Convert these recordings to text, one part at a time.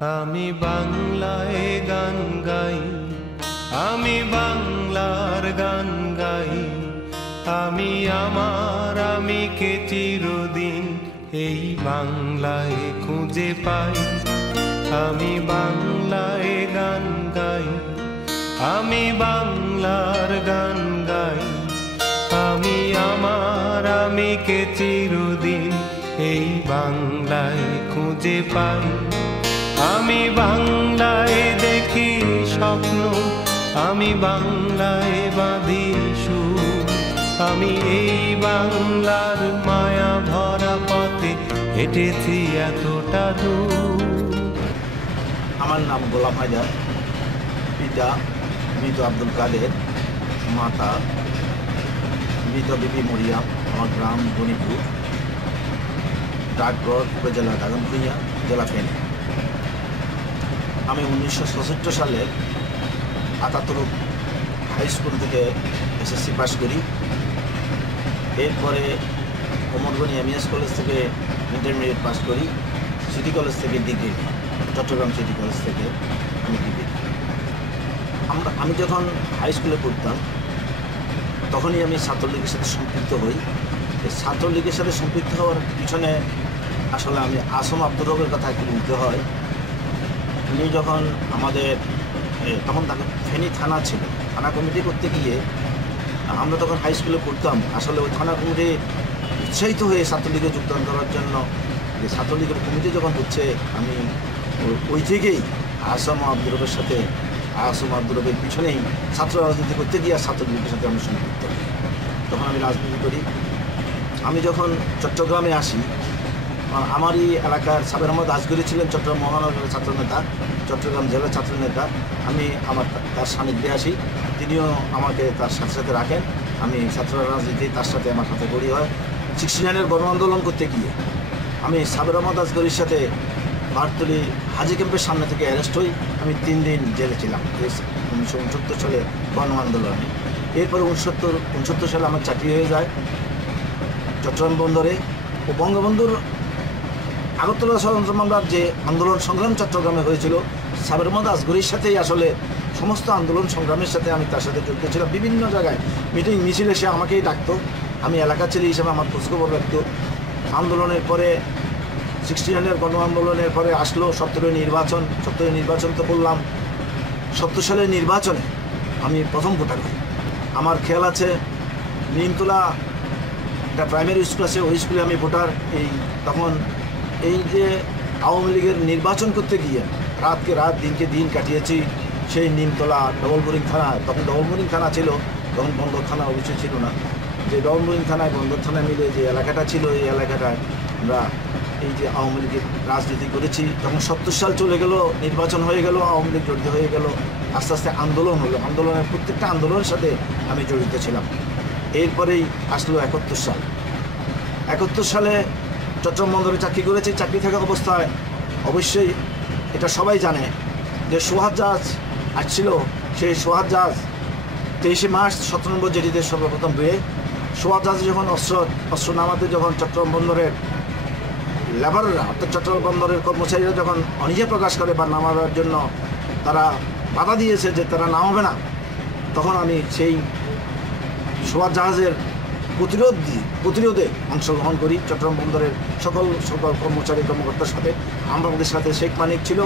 আমি বাংলায় গান গাই, আমি বাংলার গান গাই, আমি আমার আমিকে চিরদিন এই বাংলায় খুঁজে পাই। আমি বাংলায় গান গাই, আমি বাংলার গান গাই, আমি আমার আমিকে চিরদিন এই বাংলায় খুঁজে পাই। আমি বাংলায় দেখি স্বপ্ন, আমি বাংলায় বাঁধি সুর, আমি এই বাংলার মায়া ভরা পথে হেঁটেছি এতটা দূর। আমার নাম গোলাম হায়দার, পিতা মৃত আব্দুল কাদের, মাতা মৃত বিবি মরিয়াম। আমার গ্রাম গণিপুর, ডাকঘর উপজেলা দাগনভূঞা, জেলা ফেনী। আমি 1967 সালে আতাতুরক হাই স্কুল থেকে এসএসসি পাস করি। এরপরে ওমরগঞ্জ এমইএস কলেজ থেকে ইন্টারমিডিয়েট পাস করি। সিটি কলেজ থেকে ডিগ্রি, চট্টগ্রাম সিটি কলেজ থেকে আমি ডিগ্রি। আমি যখন হাই স্কুলে পড়তাম তখনই আমি ছাত্রলীগের সাথে সম্পৃক্ত হই। এই ছাত্রলীগের সাথে সম্পৃক্ত হওয়ার পিছনে আসলে আমি আসম আব্দুর রবের কথা একটু বলতে হয়। উনি যখন আমাদের তখন তাকে ফেনী থানা ছিল, থানা কমিটি করতে গিয়ে আমরা তখন হাই স্কুলে পড়তাম। আসলে ওই থানা কমিটি উৎসাহিত হয়ে ছাত্রলীগে যোগদান করার জন্য, যে ছাত্রলীগের কমিটি যখন হচ্ছে, আমি ওই থেকেই আসম আব্দুর রবের সাথে, আসম আব্দুর রবের পিছনেই ছাত্র রাজনীতি করতে গিয়ে ছাত্রলীগের সাথে আমি সম্পৃক্ত হই। তখন আমি রাজনীতি করি। আমি যখন চট্টগ্রামে আসি, আমারই এলাকার সাবের আহমদ আজগরি ছিলেন চট্টগ্রাম মহানগরের ছাত্রনেতা, চট্টগ্রাম জেলার ছাত্রনেতা। আমি তার সান্নিধ্যে আসি, তিনিও আমাকে তার সাথে সাথে রাখেন। আমি ছাত্র রাজনীতি তার সাথে আমার সাথে গড়ি হয়। 69-এর গণ আন্দোলন করতে গিয়ে আমি সাবের আহমদ আজগরির সাথে বারতলি হাজি ক্যাম্পের সামনে থেকে অ্যারেস্ট হই। আমি 3 দিন জেলে ছিলাম 1969 সালে গণ আন্দোলনে। এরপরে 69 সালে আমার চাকরি হয়ে যায় চট্টগ্রাম বন্দরে। ও বঙ্গবন্ধুর আগরতলা ষড়যন্ত্র মামলার যে আন্দোলন সংগ্রাম চট্টগ্রামে হয়েছিল, সাবের আহমদ আজগরির সাথেই আসলে সমস্ত আন্দোলন সংগ্রামের সাথে আমি তার সাথে যুক্ত ছিলাম। বিভিন্ন জায়গায় মিটিং মিছিলে সে আমাকেই ডাকতো, আমি এলাকা ছেলে হিসেবে আমার খোঁজখবর রাখতো। আন্দোলনের পরে 69-এর গণ আন্দোলনের পরে আসলো 70-এর নির্বাচন। 70-এর নির্বাচন তো করলাম। 70 সালের নির্বাচনে আমি প্রথম ভোটার হই। আমার খেয়াল আছে, নিমতলা একটা প্রাইমারি স্কুল আছে, ওই স্কুলে আমি ভোটার। তখন এই যে আওয়ামী লীগের নির্বাচন করতে গিয়ে রাতকে রাত দিনকে দিন কাটিয়েছি সেই নিমতলা ডবল বোরিং থানা। তখন ডবল বোরিং থানা ছিল, তখন বন্দর থানা অবশ্যই ছিল না। যে ডবল বোরিং থানায় বন্দর থানায় মিলে যে এলাকাটা ছিল, এই এলাকাটায় আমরা এই যে আওয়ামী লীগের রাজনীতি করেছি। যখন 70 সাল চলে গেল, নির্বাচন হয়ে গেল, আওয়ামী লীগ জড়িত হয়ে গেল, আস্তে আস্তে আন্দোলন হলো। আন্দোলনের প্রত্যেকটা আন্দোলনের সাথে আমি জড়িত ছিলাম। এরপরেই আসলো 71 সাল। 71 সালে চট্টগ্রাম বন্দরে চাকরি করেছি। চাকরি থাকা অবস্থায় অবশ্যই এটা সবাই জানে যে সোহাগ জাহাজ আসছিল। সেই সোহাগ জাহাজ 23শে মার্চ 17 নম্বর জেটিতে সর্বপ্রথম বেয়ে সোহাগ জাহাজে যখন অস্ত্র নামাতে, যখন চট্টগ্রাম বন্দরের লেবাররা অর্থাৎ চট্টগ্রাম বন্দরের কর্মচারীরা যখন অনীহা প্রকাশ করে বা নামাবার জন্য তারা বাধা দিয়েছে যে তারা নামাবে না, তখন আমি সেই সোহাগ জাহাজের প্রতিরোধে অংশগ্রহণ করি। চট্টগ্রাম বন্দরের সকল কর্মচারী কর্মকর্তার সাথে, আমাদের সাথে শেখ মানিক ছিল,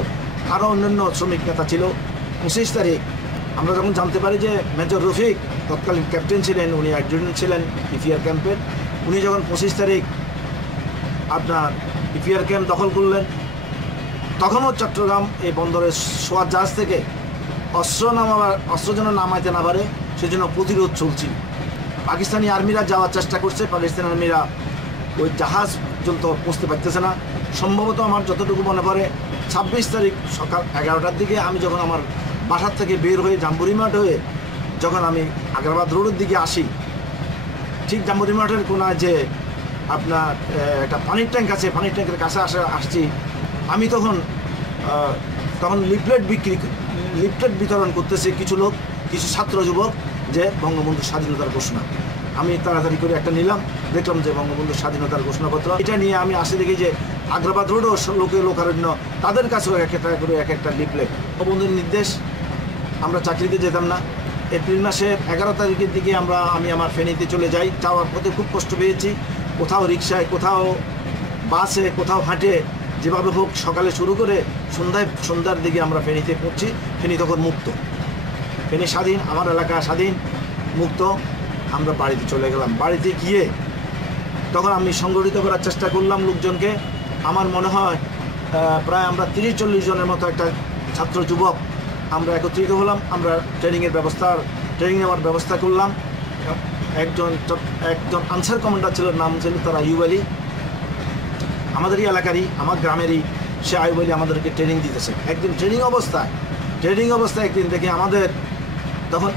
আরও অন্যান্য শ্রমিক নেতা ছিল। 25 তারিখ আমরা যখন জানতে পারি যে মেজর রফিক তৎকালীন ক্যাপ্টেন ছিলেন, উনি অ্যাডজুটেন্ট ছিলেন ইপিআর ক্যাম্পের। উনি যখন 25 তারিখ আপনার ইপিআর ক্যাম্প দখল করলেন, তখনও চট্টগ্রাম এই বন্দরের সোয়াজ জাহাজ থেকে অস্ত্র যেন নামাইতে না পারে সেজন্য প্রতিরোধ চলছিল। পাকিস্তানি আর্মিরা যাওয়ার চেষ্টা করছে, পাকিস্তানি আর্মিরা ওই জাহাজ পর্যন্ত পৌঁছতে পারতেছে না। সম্ভবত আমার যতটুকু মনে পড়ে 26 তারিখ সকাল 11টার দিকে আমি যখন আমার বাসার থেকে বের হয়ে জাম্বুরি মাঠ হয়ে যখন আমি আগ্রাবাদ রোডের দিকে আসি, ঠিক জাম্বুরি মাঠের কোনায় যে আপনার একটা পানির ট্যাঙ্ক আছে, পানির ট্যাঙ্কের কাছে আসছি আমি, তখন লিফলেট বিতরণ করতেছে কিছু লোক, কিছু ছাত্র যুবক, যে বঙ্গবন্ধুর স্বাধীনতার ঘোষণা। আমি তাড়াতাড়ি করে একটা নিলাম, দেখলাম যে বঙ্গবন্ধুর স্বাধীনতার ঘোষণাপত্র। এটা নিয়ে আমি আসে দেখি যে আগ্রাবাদ রোডও লোকারণ্য, তাদের কাছেও এক একটা করে এক একটা লিফলেট বন্ধুর নির্দেশ। আমরা চাকরিতে যেতাম না। এপ্রিল মাসের 11 তারিখের দিকে আমি আমার ফেনীতে চলে যাই। যাওয়ার পথে খুব কষ্ট পেয়েছি, কোথাও রিক্সায়, কোথাও বাসে, কোথাও হাঁটে, যেভাবে হোক সকালে শুরু করে সন্ধ্যার দিকে আমরা ফেনীতে পৌঁছি। ফেনী তখন মুক্ত, ফেনী স্বাধীন, আমার এলাকা স্বাধীন, মুক্ত। আমরা বাড়িতে চলে গেলাম। বাড়িতে গিয়ে তখন আমি সংগঠিত করার চেষ্টা করলাম লোকজনকে। আমার মনে হয় প্রায় আমরা 30-40 জনের মতো একটা ছাত্র যুবক আমরা একত্রিত হলাম। আমরা ট্রেনিং নেওয়ার ব্যবস্থা করলাম। একজন আনসার কমান্ডার ছিল, নাম ছিল তার আইয়ুব আলী, আমাদেরই এলাকারই, আমার গ্রামেরই। সে আইয়ুব আলী আমাদেরকে ট্রেনিং দিতেছে। একদিন ট্রেনিং অবস্থায় একদিন দেখে আমাদের তখন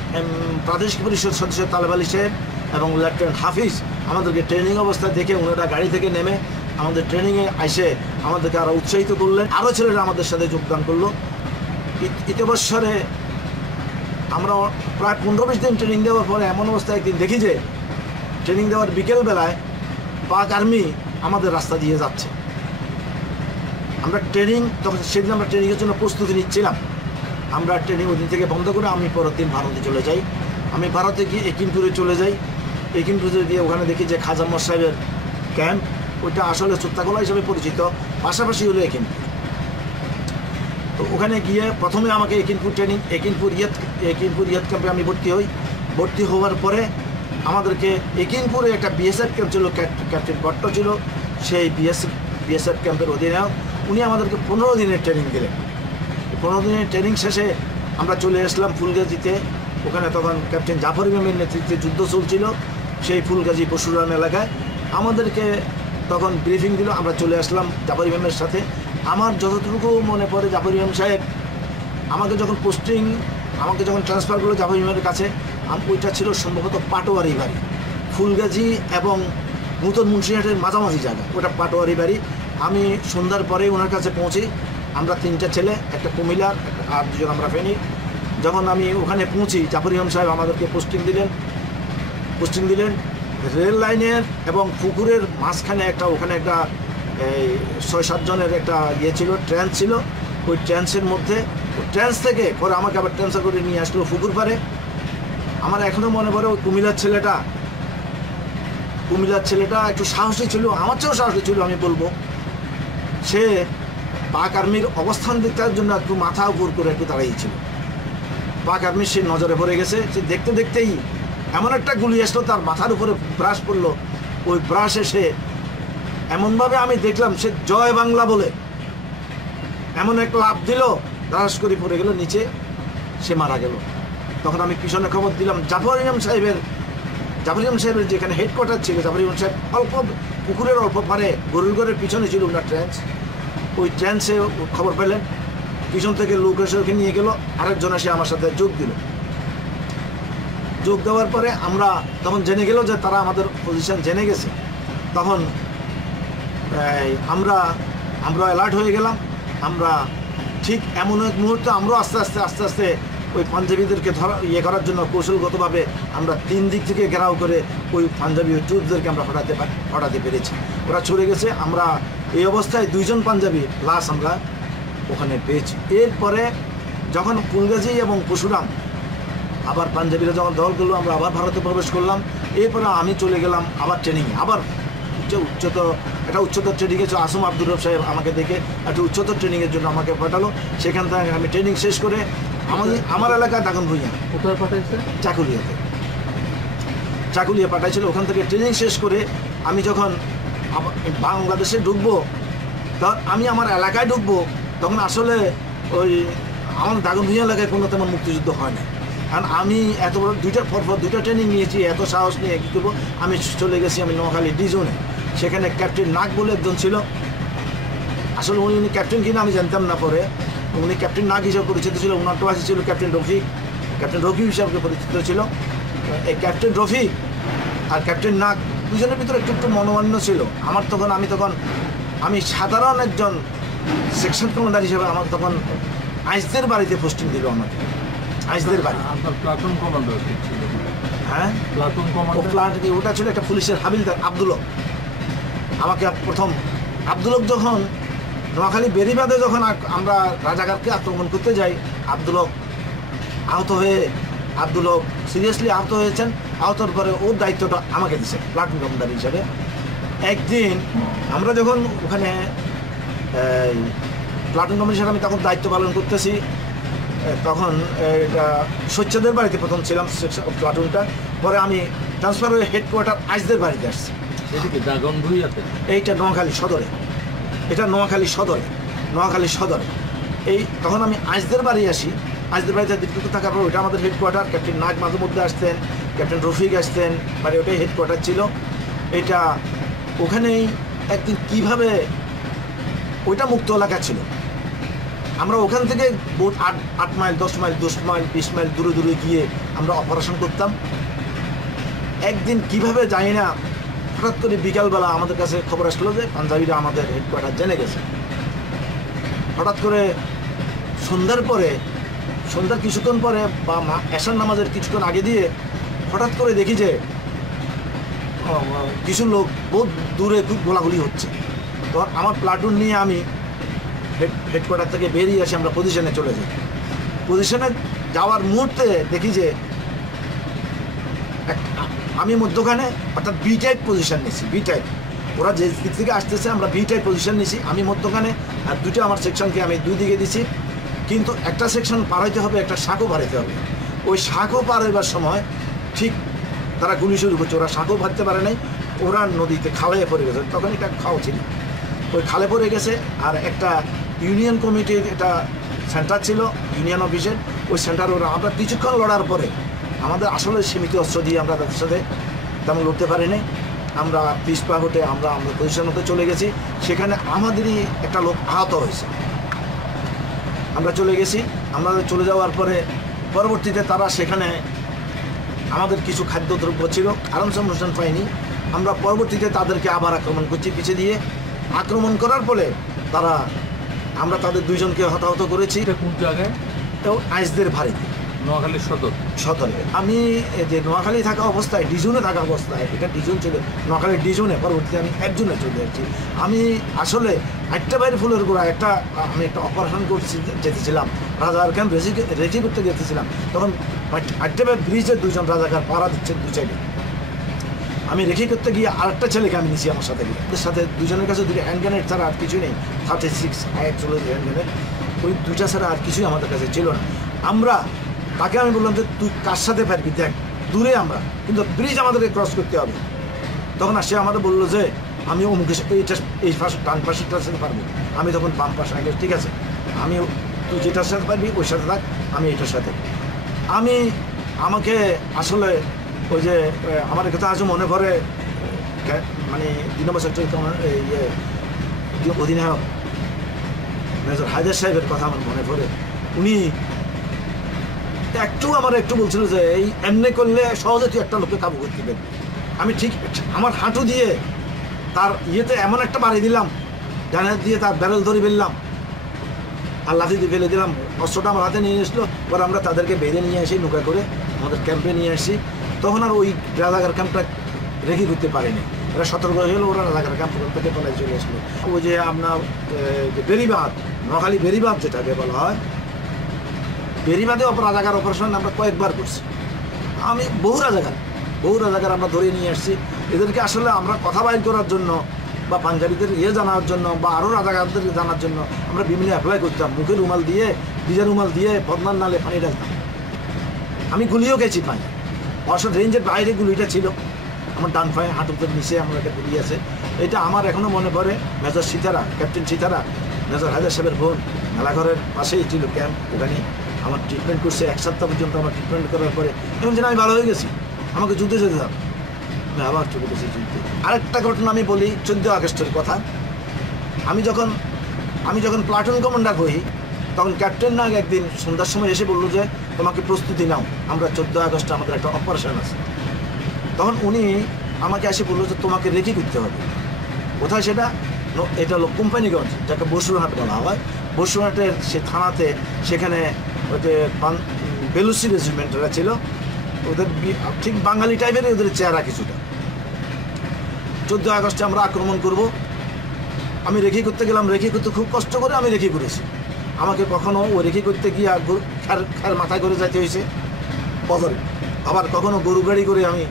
প্রাদেশিক পরিষদ সদস্য তালেব আলী সাহেব এবং লেফটেন্যান্ট হাফিজ আমাদেরকে ট্রেনিং অবস্থায় দেখে ওনারা গাড়ি থেকে নেমে আমাদের ট্রেনিংয়ে এসে আমাদেরকে আরও উৎসাহিত করলেন। আরও ছেলেরা আমাদের সাথে যোগদান করলো। ইতিবৎসরে আমরা প্রায় 15-20 দিন ট্রেনিং দেওয়ার পরে এমন অবস্থায় একদিন দেখি যে ট্রেনিং দেওয়ার বিকেলবেলায় পাক আর্মি আমাদের রাস্তা দিয়ে যাচ্ছে। আমরা তখন সেদিন আমরা ট্রেনিংয়ের জন্য প্রস্তুতি নিচ্ছিলাম। আমরা ট্রেনিং ওদিন থেকে বন্ধ করে আমি পরের দিন ভারতে চলে যাই। আমি ভারতে গিয়ে একিনপুরে চলে যাই। একিনপুরে গিয়ে ওখানে দেখি যে খাজা মোর সাহেবের ক্যাম্প, ওইটা আসলে চুত্তাগোলা হিসেবে পরিচিত, পাশাপাশি হলো একিনপুর। তো ওখানে গিয়ে প্রথমে আমাকে একিনপুর ইয়াদ ক্যাম্পে আমি ভর্তি হওয়ার পরে আমাদেরকে একিনপুরে একটা বিএসএফ ক্যাম্প ছিল, ক্যাপ্টেন ভট্ট ছিল সেই বিএসএফ ক্যাম্পের অধীনায়ক। উনি আমাদেরকে 15 দিনের ট্রেনিং দিলেন। 15 দিনের ট্রেনিং শেষে আমরা চলে আসলাম ফুলগাজীতে। ওখানে তখন ক্যাপ্টেন জাফর ইমামের নেতৃত্বে যুদ্ধ চলছিল সেই ফুলগাজী পশুরাম এলাকায়। আমাদেরকে তখন ব্রিফিং দিল। আমরা চলে আসলাম জাফর ইমামের সাথে। আমার যতটুকু মনে পড়ে, জাফর ইমাম সাহেব আমাকে যখন ট্রান্সফার করলো জাফর ইমামের কাছে, ওইটা ছিল সম্ভবত পাটোয়ারি বাড়ি, ফুলগাজী এবং নূতন মুন্সিরহাটের মাঝামাঝি জায়গা, ওটা পাটোয়ারি বাড়ি। আমি সন্ধ্যার পরেই ওনার কাছে পৌঁছি। আমরা 3টা ছেলে, একটা কুমিল্লার আর 2জন আমরা ফেনী। যখন আমি ওখানে পৌঁছি, জাফর ইমাম সাহেব আমাদেরকে পোস্টিং দিলেন রেল লাইনের এবং পুকুরের মাঝখানে ওখানে একটা 6-7 জনের একটা ছিল, ট্রেন ছিল। ওই ট্রেন্সের মধ্যে ট্রেন্স থেকে পরে আমাকে আবার ট্রান্সফার করে নিয়ে আসলো পুকুর পাড়ে। আমার এখনও মনে পড়ে ওই কুমিল্লার ছেলেটা একটু সাহসী ছিল, আমার চেয়েও সাহসী ছিল আমি বলবো। সে পাক আর্মির অবস্থান দেখতে জন্য একটু মাথা উপর করে একটু দাঁড়িয়েছিল। পাক আর্মির সে নজরে পড়ে গেছে। সে দেখতেই এমন একটা গুলি আসলো, তার মাথার উপরে ব্রাশ পড়লো। ওই ব্রাশ এসে এমনভাবে আমি দেখলাম সে জয় বাংলা বলে এমন এক লাফ দিল, দাঁড়াস করে পড়ে গেল নিচে, সে মারা গেল। তখন আমি পিছনে খবর দিলাম জাফর ইমাম সাহেবের যেখানে হেডকোয়ার্টার ছিল। জাফর ইমাম সাহেব পুকুরের অল্প পারে গরুরগড়ের পিছনে ছিল ওনার ট্রেন্স। ওই ট্রেন্সে খবর পেলেন, পিছন থেকে লোক এসে ওকে নিয়ে গেল। আরেকজন এসে আমার সাথে যোগ দেওয়ার পরে আমরা তখন জেনে গেল যে তারা আমাদের পজিশন জেনে গেছে। তখন আমরা অ্যালার্ট হয়ে গেলাম। আমরা ঠিক এমন এক মুহূর্তে আমরা আস্তে আস্তে ওই পাঞ্জাবিদেরকে করার জন্য কৌশলগতভাবে আমরা 3 দিক থেকে ঘেরাও করে ওই পাঞ্জাবি ট্রুপদেরকে আমরা হটাতে পেরেছি। ওরা চলে গেছে। আমরা এই অবস্থায় 2 জন পাঞ্জাবি লাশ আমরা ওখানে পেয়েছি। এরপরে যখন ফুলগাজী এবং পশুরাম আবার পাঞ্জাবিরা যখন দল করলো, আমরা আবার ভারতে প্রবেশ করলাম। এরপরে আমি চলে গেলাম আবার ট্রেনিংয়ে। আবার উচ্চতর ট্রেনিংয়ে আসম আব্দুর রব সাহেব আমাকে দেখে একটা উচ্চতর ট্রেনিংয়ের জন্য আমাকে পাঠালো। সেখান থেকে আমি ট্রেনিং শেষ করে আমার এলাকায় দাগন ভুঁইয়া কোথায় পাঠাইছে? চাকুলিয়া পাঠাইছিল। ওখান থেকে ট্রেনিং শেষ করে আমি যখন বাংলাদেশে ঢুকবো, তখন আমি আমার এলাকায় ঢুকবো, তখন আসলে ওই আমার দাগন ভুঁইয়া এলাকায় কোনো তেমন মুক্তিযুদ্ধ হয় না। কারণ আমি এত বড় 2টা ট্রেনিং নিয়েছি, এত সাহস নিয়ে কী করবো। আমি চলে গেছি নোয়াখালী ডিজনে। সেখানে ক্যাপ্টেন নাগ বলে একজন ছিল। আসলে উনি ক্যাপ্টেন কিনা আমি জানতাম না। পরে উনি ক্যাপ্টেন নাগ হিসাবে পরিচিত ছিল। ওনার পাশে ছিল ক্যাপ্টেন রফিক হিসাবে পরিচিত ছিল। এই ক্যাপ্টেন রফিক আর ক্যাপ্টেন নাগ দুজনের ভিতরে একটু মনোমান্য ছিল। আমি সাধারণ একজন সেকশন কমান্ডার হিসেবে আমার তখন আইসদের বাড়িতে পোস্টিং দিল আমাকে। আইসদের বাড়ি। প্লাটুন কমান্ডার ছিল? হ্যাঁ, ওটা ছিল একটা পুলিশের হাবিলদার আব্দুল। আমাকে প্রথম আব্দুল হক যখন নোয়াখালী বেরিবাদে যখন আমরা রাজাকারকে আক্রমণ করতে যাই, আব্দুল হক আহত হয়ে সিরিয়াসলি আহত হয়েছেন। আহতর পরে ওর দায়িত্বটা আমাকে দিয়েছে প্লাটুন কমান্ডার হিসেবে। একদিন আমরা যখন ওখানে প্লাটুন কমান্ডার হিসেবে আমি তখন দায়িত্ব পালন করতেছি, তখন সৈয়দের বাড়িতে প্রথম ছিলাম প্লাটুনটা, পরে আমি ট্রান্সফার হয়ে হেডকোয়ার্টার আইসদের বাড়িতে আসছি। এদিকে দাগনভূঞাতে, এইটা নোয়াখালী সদরে, নোয়াখালী সদরে। তখন আমি আইসদের বাড়ি আসি। আইসদের বাড়িতে দীর্ঘ থাকার পর ওইটা আমাদের হেডকোয়ার্টার। ক্যাপ্টেন নাগ মাঝে মধ্যে আসতেন, ক্যাপ্টেন রফিক আসতেন, মানে ওটাই হেডকোয়ার্টার ছিল। এটা ওখানেই একদিন কীভাবে ওইটা মুক্ত এলাকা ছিল, আমরা ওখান থেকে বহুত 8 মাইল 10 মাইল 20 মাইল দূরে গিয়ে আমরা অপারেশন করতাম। একদিন কিভাবে জানি না, হঠাৎ করে বিকালবেলা আমাদের কাছে খবর আসলো যে পাঞ্জাবিরা আমাদের হেডকোয়ার্টার জেনে গেছে। হঠাৎ করে সন্ধ্যার কিছুক্ষণ পরে বা এশার নামাজের কিছুক্ষণ আগে দিয়ে হঠাৎ করে দেখি যে কিছু লোক বহুত দূরে খুব গোলাগুলি হচ্ছে। তখন আমার প্লাটুন নিয়ে আমি হেডকোয়ার্টার থেকে বেরিয়ে আসি, আমরা পজিশনে চলে যাই। পজিশনে যাওয়ার মুহূর্তে দেখি যে আমি মধ্যখানে, অর্থাৎ বি টাইপ পজিশন নিয়েছি। বি টাইপ, ওরা যে দিক থেকে আসতেছে আমরা বি টাইপ পজিশন নিয়েছি। আমি মধ্যখানে, আর দুটো আমার সেকশনকে আমি দুই দিকে দিছি। কিন্তু একটা সেকশন পার হইতে হবে, একটা শাঁখো পার হইতে হবে। ওই শাঁখো পার হইবার সময় ঠিক তারা গুলি শুরু করছে। ওরা শাঁখো পারতে পারে নাই, ওরা নদীতে খালে পড়ে গেছে। তখন এটা খাও ছিল, ওই খালে পড়ে গেছে। আর একটা ইউনিয়ন কমিটির এটা সেন্টার ছিল, ইউনিয়ন অফিসের ওই সেন্টার। ওরা আমরা কিছুক্ষণ লড়ার পরে আমাদের আসলে সীমিত অস্ত্র দিয়ে আমরা তাদের সাথে তেমন লড়তে পারিনি। আমরা পিছপা হতে আমরা পজিশন হতে চলে গেছি। সেখানে আমাদেরই একটা লোক আহত হয়েছে। আমরা চলে গেছি। আমরা চলে যাওয়ার পরে পরবর্তীতে তারা সেখানে আমাদের কিছু খাদ্যদ্রব্য ছিল, আরামসে অনুষ্ঠান পাইনি। আমরা পরবর্তীতে তাদেরকে আবার আক্রমণ করছি পিছে দিয়ে। আক্রমণ করার ফলে আমরা তাদের দুইজনকে হতাহত করেছি। এটা কোন জায়গায়? তো আইসদের ভারীতে, নোয়াখালীর সদরে। আমি যে নোয়াখালী থাকা অবস্থায়, ডিজনে থাকা অবস্থায়, এটা ডিজন ছিল নোয়াখালীর ডিজনে, পরবর্তীতে আমি একজনে চলে যাচ্ছি। আমি আসলে একটা বাইরে ফুলের গোড়া আমি একটা অপারেশন যেতেছিলাম, রাজাকার ক্যাম্প রেখি করতে যেতেছিলাম। তখন আট্টাবাই ব্রিজের দুজন রাজাকার পাড়া দিচ্ছেন দু সাইডে। আমি রেখি করতে গিয়ে আরেকটা ছেলেকে আমি নিছি আমার সাথে। ওদের সাথে দুজনের কাছে দুটো হ্যান্ড গ্রেনেড ছাড়া আর কিছু নেই। 36 চলে হ্যান্ড গ্রেনেড, ওই দুইটা ছাড়া আর কিছুই আমাদের কাছে ছিল না। তাকে আমি বললাম যে তুই কার সাথে পারবি, দেখ দূরে আমরা, কিন্তু ব্রিজ আমাদেরকে ক্রস করতে হবে। তখন সে আমাদের বললো যে আমি অমুকের এই পাশে ডান পাশেরটার সাথে পারবো। আমি তখন বাম পাশে আগে, ঠিক আছে তুই যেটার সাথে পারবি ওই সাথে থাক, আমি এটার সাথে। আমাকে আসলে ওই যে আমার কথা আজও মনে পড়ে, মানে 2 নম্বর সেক্টর অধিনায়ক মেজর হায়দার সাহেবের কথা আমার মনে পড়ে। উনি একটু বলছিল যে এই এমনি করলে সহজে তুই একটা লোককে কাবু করতে পারবি। আমি ঠিক আমার হাঁটু দিয়ে তার ইয়েতে এমন একটা বাড়ি দিলাম, ডান হাত দিয়ে তার ব্যারেল ধরে ফেললাম আর লাঠি দিয়ে ফেলে দিলাম। অস্ত্রটা আমার হাতে নিয়ে এসলো। পরে আমরা তাদেরকে বেঁধে নিয়ে আসি, নৌকা করে আমাদের ক্যাম্পে নিয়ে আসি। তখন আর ওই রাজাকার ক্যাম্পটা রেখে করতে পারিনি। এরা সতর্ক হয়ে গেলো, ওরা রাজাকার ক্যাম্প থেকে পালাই চলে আসলো। ওই যে আপনার বেরিবাঁধ, নোয়াখালী বেরিবাঁধ যেটাকে বলা হয়, বেরিবাঁধে রাজাকার অপারেশন আমরা কয়েকবার করছি। আমি বহু রাজাকার আমরা ধরে নিয়ে আসছি। এদেরকে আসলে আমরা কথা বাইর করার জন্য বা পাঞ্জাবিদের জানার জন্য বা আরও রাজাকারদের জানার জন্য আমরা বিভিন্ন অ্যাপ্লাই করতাম। মুখে রুমাল দিয়ে, ভিজা রুমাল দিয়ে বদনার নালে পানি ঢালতাম। আমি গুলিও গেছি পানি, অবশ্য রেঞ্জের বাইরে গুলিটা ছিল। আমার ডান পায়ে হাঁটুতে নিচে আমার একটা গুলি আছে। এটা আমার এখনও মনে পড়ে। Major Sitara, captain Sitara, major Haider সাহেবের বোন, মেলাঘরের পাশেই ছিল ক্যাম্প। ওখানে আমার ট্রিটমেন্ট করছে 1 সপ্তাহ পর্যন্ত। আমার ট্রিটমেন্ট করার পরে এমন যেন আমি ভালো হয়ে গেছি, আমাকে যুদ্ধে যেতে হবে। আমি আবার চলে গেছি যুদ্ধে। আরেকটা ঘটনা আমি বলি, 14 আগস্টের কথা। আমি যখন প্লাটুন কমান্ডার হই, তখন ক্যাপ্টেন নাগ একদিন সন্ধ্যার সময় এসে বললো যে তোমাকে প্রস্তুতি নাও, আমরা 14 আগস্টে আমাদের একটা অপারেশন আছে। তখন উনি আমাকে এসে বললো যে তোমাকে রেখি করতে হবে। কোথায় সেটা? এটা হলো কোম্পানিগঞ্জ, যাকে বসুরহাট বলা হয়। বসুরহাটের সে থানাতে, সেখানে ওই যে বেলুসি রেজিমেন্টরা ছিল, ওদের ঠিক বাঙালি টাইপের ওদের চেহারা কিছুটা। 14 আগস্টে আমরা আক্রমণ করব। আমি রেখি করতে গেলাম, রেখি করতে খুব কষ্ট করে আমি রেখি করেছি। আমাকে কখনো ওই রেখি করতে গিয়ে খার মাথায় করে যাইতে হয়েছে বদরে, আবার কখনো গরু গাড়ি করে আমি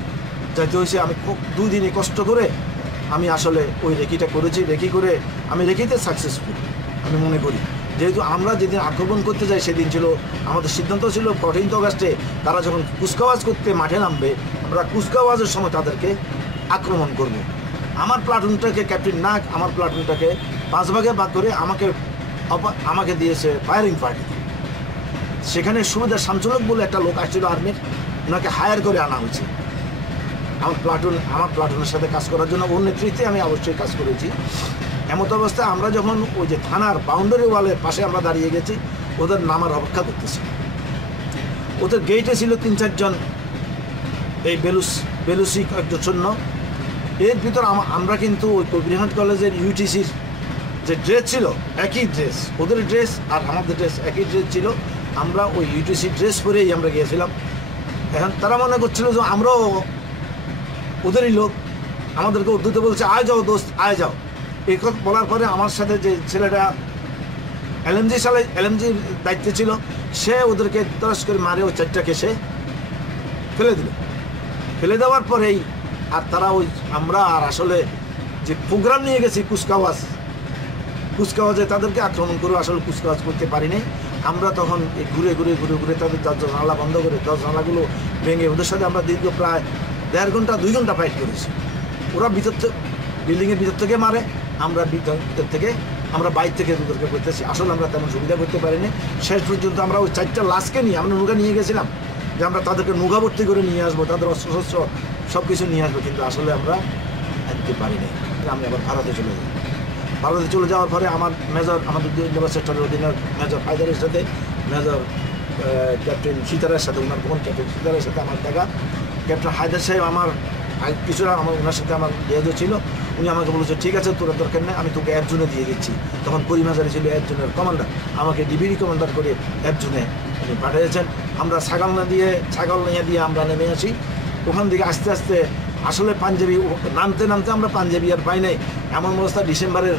যাইতে হয়েছে। আমি খুব 2 দিনই কষ্ট করে আমি আসলে ওই রেখিটা করেছি। রেখি করে আমি রেখিতে সাকসেসফুল আমি মনে করি। যেহেতু আমরা যেদিন আক্রমণ করতে যাই সেদিন ছিল আমাদের সিদ্ধান্ত ছিল 14 আগস্টে তারা যখন কুচকাওয়াজ করতে মাঠে নামবে আমরা কুচকাওয়াজের সময় তাদেরকে আক্রমণ করব। আমার প্লাটুনটাকে ক্যাপ্টেন নাগ আমার প্লাটুনটাকে 5 ভাগে ভাগ করে আমাকে দিয়েছে ফায়ারিং পার্টি। সেখানে সুবিধা শামসুলক বলে একটা লোক আসছিল আর্মির, ওনাকে হায়ার করে আনা হয়েছে আমার প্লাটুনের সাথে কাজ করার জন্য। ওর নেতৃত্বে আমি অবশ্যই কাজ করেছি। এমত অবস্থায় আমরা যখন ওই যে থানার বাউন্ডারি ওয়ালের পাশে আমরা দাঁড়িয়ে গেছি, ওদের নামার অপেক্ষা করতেছি। ওদের গেটে ছিল 3-4 জন এই বেলুসি কয়েকজন সৈন্য। এর ভিতর আমরা কিন্তু ওই কবিরহাট কলেজের ইউটিসির যে ড্রেস ছিল একই ড্রেস, ওদের ড্রেস আর আমাদের ড্রেস একই ড্রেস ছিল। আমরা ওই ইউটিসি ড্রেস পরেই আমরা গিয়েছিলাম। এখন তারা মনে করছিল যে আমরাও ওদেরই লোক, আমাদেরকে উর্দুতে বলছে আয় যাও দোস্ত আয় যাও। এই কথা বলার পরে আমার সাথে যে ছেলেটা এলএমজির দায়িত্বে ছিল সে ওদেরকে তরস করে মারে ওই 4টাকে সে ফেলে দিল। ফেলে দেওয়ার পরেই আর তারা ওই আমরা আর আসলে যে প্রোগ্রাম নিয়ে গেছি কুচকাওয়াজে তাদেরকে আক্রমণ করে আসলে কুচকাওয়াজ করতে পারিনি। আমরা তখন ঘুরে তাদের জানালা বন্ধ করে জানালাগুলো ভেঙে ওদের সাথে আমরা দীর্ঘ প্রায় 1.5 ঘন্টা 2 ঘন্টা ফাইট করেছি। ওরা বিল্ডিংয়ের ভিতর থেকে মারে, আমরা ভিতর থেকে আমরা বাইর থেকে ওদেরকে করতেছি। আসলে আমরা তেমন সুবিধা করতে পারিনি। শেষ পর্যন্ত আমরা ওই 4টা লাশকে নিয়ে আমরা নৌকা নিয়ে গেছিলাম যে আমরা তাদেরকে নৌকা ভর্তি করে নিয়ে আসবো, তাদের অস্ত্রশস্ত্র সব কিছু নিয়ে আসবো, কিন্তু আসলে আমরা আনতে পারিনি। আমি আবার ভারতে চলে যাই। ভারতে চলে যাওয়ার পরে আমার মেজর আমাদের 2 নম্বর সেক্টরের অধীনের মেজর হায়দারের সাথে মেজর ক্যাপ্টেন সীতারের সাথে ওনার বোন ক্যাপ্টেন সীতারের সাথে আমার দেখা। ক্যাপ্টেন হায়দার সাহেব আমার কিছুটা ওনার সাথে আমার লিয়াজও ছিল। উনি আমাকে বলেছে ঠিক আছে তোর দরকার নেই, আমি তোকে 1 জুনে দিয়ে দিচ্ছি। তখন পরিমাজারি ছিল 1 জুনের কমান্ডার, আমাকে ডিভিডি কমান্ডার করে 1 জুনে উনি পাঠিয়েছেন। আমরা ছাগল নিয়ে দিয়ে আমরা নেমে আসি। ওখান থেকে আস্তে আস্তে আসলে পাঞ্জাবি নামতে আমরা পাঞ্জাবি আর পাই নাই। এমন অবস্থা ডিসেম্বরের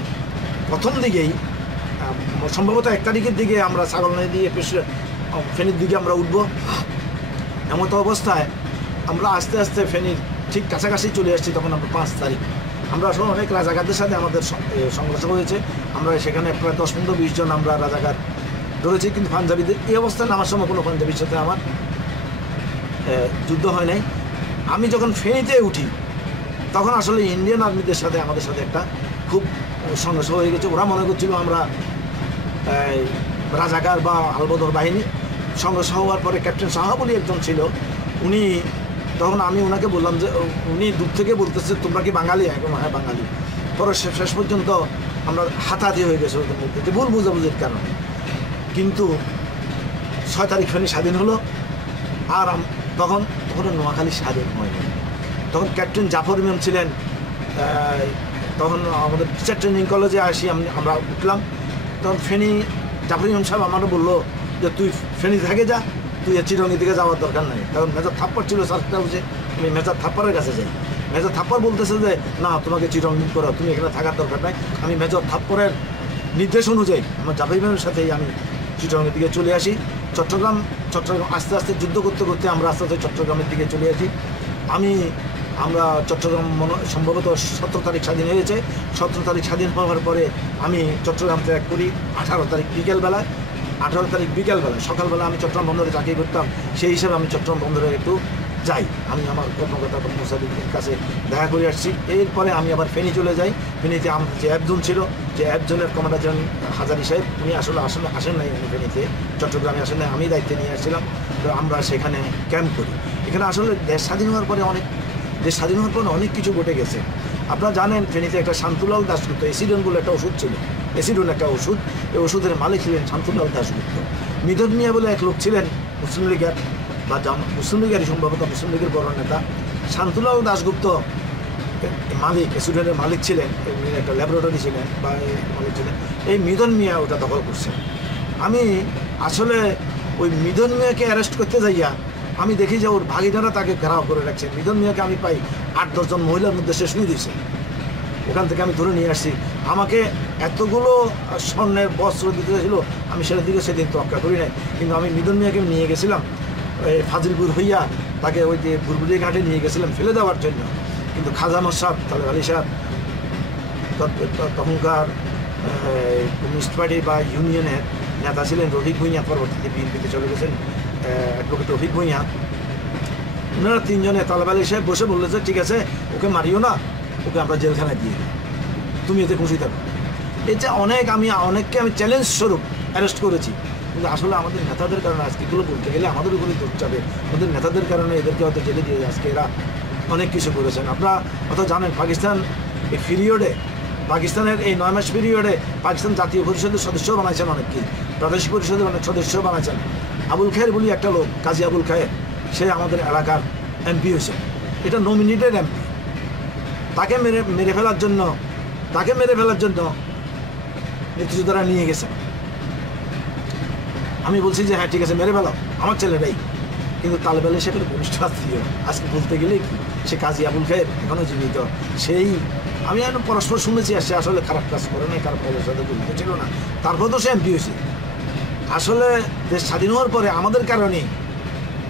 প্রথম দিকেই সম্ভবত 1 তারিখের দিকে আমরা ছাগল নিয়ে দিয়ে ফেনীর দিকে আমরা উঠবো। এমতো অবস্থায় আমরা আস্তে আস্তে ফেনীর ঠিক কাছাকাছি চলে আসছি। তখন আমরা 5 তারিখ আমরা আসলে অনেক রাজাকারদের সাথে আমাদের সংঘর্ষ হয়েছে। আমরা সেখানে প্রায় 10-15-20 জন আমরা রাজাকার ধরেছি, কিন্তু পাঞ্জাবিদের এই অবস্থায় আমার সময় কোনো পাঞ্জাবির সাথে আমার যুদ্ধ হয় নাই। আমি যখন ফেনীতে উঠি তখন আসলে ইন্ডিয়ান আর্মিদের সাথে আমাদের সাথে একটা খুব সংঘর্ষ হয়ে গেছে। ওরা মনে করছিল আমরা রাজাকার বা আলবদর বাহিনী। সংঘর্ষ হওয়ার পরে ক্যাপ্টেন সাহা বলে একজন ছিল, উনি তখন আমি ওনাকে বললাম যে উনি দূর থেকে বলতেছে তোমরা কি বাঙালি? এখন হ্যাঁ বাঙালি। পরে শেষ পর্যন্ত আমরা হাতাহাতি হয়ে গেছে ওদের মধ্যে ভুল বুঝাবুঝির কারণে। কিন্তু 6 তারিখ ফেনী স্বাধীন হলো। আর তখন নোয়াখালী স্বাধীন হয়নি। তখন ক্যাপ্টেন জাফর ইমাম ছিলেন। তখন আমাদের টিচার ট্রেনিং কলেজে আসি আমরা উঠলাম। তখন ফেনী জাফর ইমাম সাহেব আমারও বললো যে তুই ফেনী থেকে যা, তুই চিরঙ্গি দিকে যাওয়ার দরকার নাই। কারণ মেজর থাপ্পড় ছিল সার্কিট হাউসে, আমি মেজর থাপ্পড়ের কাছে যাই। মেজর থাপ্পড় বলতেছে যে না তোমাকে চিরঙ্গি করো, তুমি এখানে থাকার দরকার নাই। আমি মেজর থাপ্পড়ের নির্দেশ অনুযায়ী আমার জাফর ইমামের সাথেই আমি চিরঙ্গির দিকে চলে আসি। চট্টগ্রাম আস্তে আস্তে যুদ্ধ করতে আমরা আস্তে আস্তে চট্টগ্রামের দিকে চলে আসি। আমরা চট্টগ্রাম সম্ভবত 17 তারিখ স্বাধীন হয়েছে। 17 তারিখ স্বাধীন হওয়ার পরে আমি চট্টগ্রাম ত্যাগ করি 18 তারিখ বিকেলবেলায়। 18 তারিখ বিকেলবেলায় সকালবেলা আমি চট্টগ্রাম বন্দরে চাকরি করতাম, সেই হিসাবে আমি চট্টগ্রাম বন্দরে একটু যাই। আমি আমার কর্মকর্তা মুসাফিরের কাছে দেখা করে আসছি। এরপরে আমি আবার ফেনী চলে যাই। ফেনীতে আমার যে 1 জন ছিল, যে 1 জনের কমান্ডার জন হাজারি সাহেব, উনি আসলে আসেন নাই উনি ফেনীতে, চট্টগ্রামে আসেন নাই, আমি দায়িত্বে নিয়ে আসছিলাম। তো আমরা সেখানে ক্যাম্প করি। এখানে আসলে দেশ স্বাধীন হওয়ার পরে অনেক কিছু ঘটে গেছে। আপনারা জানেন ফেনীতে একটা শান্তুলাল দাশগুপ্ত এসিডন বলে একটা ওষুধ ছিল, এসিডন একটা ওষুধ, এই ওষুধের মালিক ছিলেন শান্তুলাল দাশগুপ্ত। মিদন মিয়া বলে এক লোক ছিলেন মুসলিম লীগের বা মুসলিম লীগেরই সম্ভবত মুসলিম লীগের বড় নেতা। শান্তুলাল দাশগুপ্ত মালিক, এসিডনের মালিক ছিলেন, একটা ল্যাবরেটরি ছিলেন বা মালিক ছিলেন। এই মিদন মিয়া ওটা দখল করছেন। আমি আসলে ওই মিদন মিয়াকে অ্যারেস্ট করতে যাইয়া আমি দেখি যে ওর ভাগিদারা তাকে ঘেরাও করে রাখছে। মিদন মিয়াকে আমি পাই 8-10 জন মহিলার মধ্যে সে শুয়ে দিয়েছে। ওখান থেকে আমি ধরে নিয়ে আসছি। আমাকে এতগুলো স্বর্ণের বস্ত্র দিতে ছিল, আমি সেটার দিকে সেদিন তোয়াক্কা করি নাই। কিন্তু আমি মিদন মিয়াকে নিয়ে গেছিলাম ফাজিলপুর হইয়া, তাকে ওই যে বুরবুরি ঘাটে নিয়ে গেছিলাম ফেলে দেওয়ার জন্য। কিন্তু খাজা মোসাদ তালেব আলী সাহেব তখনকার কমিউনিস্ট পার্টি বা ইউনিয়নের নেতা ছিলেন রফিক ভুঁইয়া, পরবর্তীতে বিএনপিতে চলে গেছেন অ্যাডভোকেট রফিক ভুঁইয়া। ওনারা তিনজনে তালেব আলী সাহেব বসে বললে যে ঠিক আছে, ওকে মারিও না, ওকে আমরা জেলখানায় দিয়ে দিই, তুমি এতে খুশি থাকো। এটা অনেককে আমি চ্যালেঞ্জ স্বরূপ অ্যারেস্ট করেছি, কিন্তু আসলে আমাদের নেতাদের কারণে আজকে এগুলো বলতে গেলে আমাদের উপরেই দোষ যাবে। আমাদের নেতাদের কারণে এদেরকে হয়তো জেলে দিয়ে আজকে এরা অনেক কিছু করেছেন। আপনারা হয়তো জানেন পাকিস্তান এই পিরিয়ডে, পাকিস্তানের এই 9 মাস পিরিয়ডে পাকিস্তান জাতীয় পরিষদের সদস্য বানাইছেন, অনেককে প্রাদেশিক পরিষদের অনেক সদস্য বানাইছেন। আবুল খায়ের বলি একটা লোক, কাজী আবুল খায়ের, সে আমাদের এলাকার এমপি হয়েছে, এটা নমিনেটেড এমপি। তাকে মেরে ফেলার জন্য মুক্তিযোদ্ধারা নিয়ে গেছেন। আমি বলছি যে হ্যাঁ ঠিক আছে মেরে ফেলাও, আমার ছেলেটাই। কিন্তু তালেব আলী সাহেবের ঘনিষ্ঠ আত্মীয়, আজকে বলতে গেলে কি সে কাজী আবুল খায়ের এখনও জীবিত। সেই আমি পরস্পর শুনেছি সে আসলে খারাপ কাজ করে নাই, খারাপ কাজের সাথে জড়িত ছিল না, তারপর তো সে এমপি হয়েছে। আসলে দেশ স্বাধীন হওয়ার পরে আমাদের কারণে,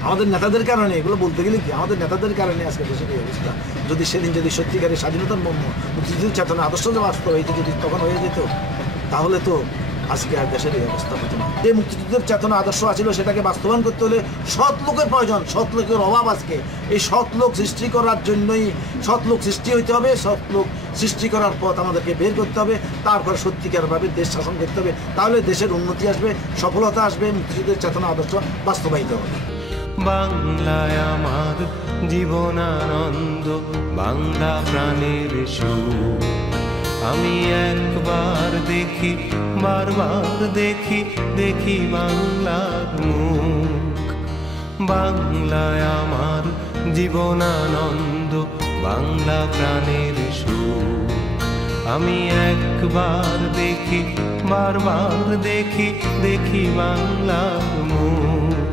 আমাদের নেতাদের কারণে, এগুলো বলতে গেলে কি আমাদের নেতাদের কারণে আজকে দেশের এই অবস্থা। যদি সেদিন যদি সত্যিকারের স্বাধীনতার মর্ম, মুক্তিযুদ্ধের চেতনা, আদর্শ যে বাস্তব হইতে যদি তখন হয়ে যেত, তাহলে তো আজকে আর দেশের এই অবস্থা হতো না। যে মুক্তিযুদ্ধের চেতনা আদর্শ আছিল সেটাকে বাস্তবায়ন করতে হলে সৎ লোকের প্রয়োজন, সৎ লোকের অভাব। আজকে এই সৎ লোক সৃষ্টি করার জন্যই সৎ লোক সৃষ্টি হইতে হবে, সৎ লোক সৃষ্টি করার পথ আমাদেরকে বের করতে হবে, তারপর সত্যিকারভাবে দেশ শাসন করতে হবে, তাহলে দেশের উন্নতি আসবে, সফলতা আসবে, মুক্তিযুদ্ধের চেতনা আদর্শ বাস্তবায়িত হবে। বাংলায় আমার জীবনানন্দ, বাংলা প্রাণের সুর। আমি একবার দেখি, বারবার দেখি, দেখি বাংলার মুখ। বাংলায় আমার জীবনানন্দ, বাংলা প্রাণের সুর। আমি একবার দেখি, বারবার দেখি, দেখি বাংলার মুখ।